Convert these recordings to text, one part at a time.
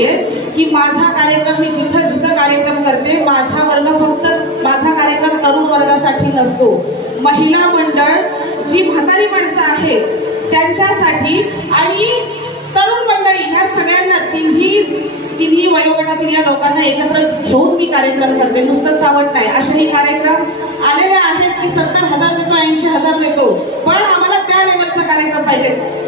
सांगते की माझा कार्यक्रम, मी जिथं जिथं कार्यक्रम करते, माझा वर्ग फक्त माझा कार्यक्रम तरुण वर्गासाठी नसतो. महिला मंडळ, जी म्हातारी माणसं आहेत त्यांच्यासाठी आणि तरुण मंडळी, ह्या सगळ्यांना तिन्ही वयोगटातील या लोकांना एकत्र घेऊन मी कार्यक्रम करते. नुसतं सावट नाही, असेही कार्यक्रम आलेले आहेत की 70,000 देतो, 80,000 देतो, पण आम्हाला त्या लेवलचा कार्यक्रम पाहिजे.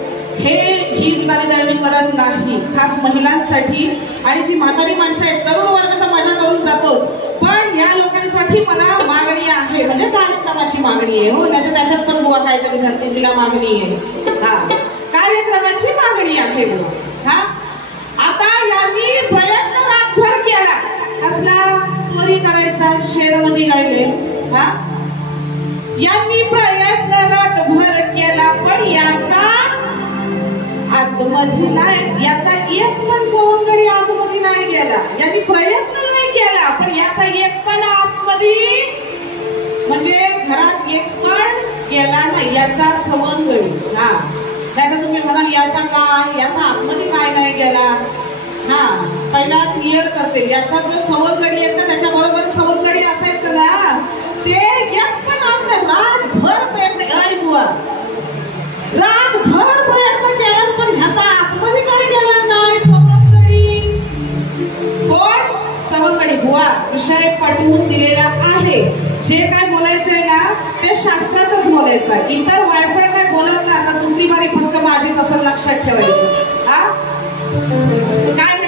ही तुतारी करत नाही, खास महिलांसाठी. आणि जी म्हातारी माणसं आहेत, तरुण वर्ग तर मजा करून जातोच, पण या लोकांसाठी मला मागणी आहे, म्हणजे कार्यक्रमाची मागणी आहे. हो, त्याच्यात पण बुवा काहीतरी घरते, तिला मागणी आहे. हा, कार्यक्रमाची मागणी आहे. हा, आता यांनी प्रयत्न रातभर केला, कसला चोरी करायचा, शेडमध्ये गायले. हा, यांनी प्रयत्न रातभर केला, पण याचा आतमध्ये नाही, याचा एक पण सवंगडी आतमध्ये नाही गेला. यांनी प्रयत्न नाही केला, पण याचा एक पण आतमध्ये, म्हणजे घरात एक पण गेला नाही याचा सवंगडी. हा, नाही तुम्ही म्हणाल याचा काय, याचा आतमध्ये काय नाही गेला. हा, पहिला क्लिअर करते, याचा जो सवंगडी आहे ना, त्याच्याबरोबर सवंगडी असायचं ना, ते एक पण आत रातभर प्रयत्न, रातभर प्रयत्न केला, पण ह्याचा आतमध्ये काय गेला नाही, सवंगडी. पण सवंगडी बुवा विषय पटवून दिलेला आहे. जे काय बोलायचंय ना ते शास्त्रातच बोलायचं, इतर वायफळ काय बोलत नाही. आता दुसरी बारी फक्त माझीच असं लक्षात ठेवायचं. हा, काय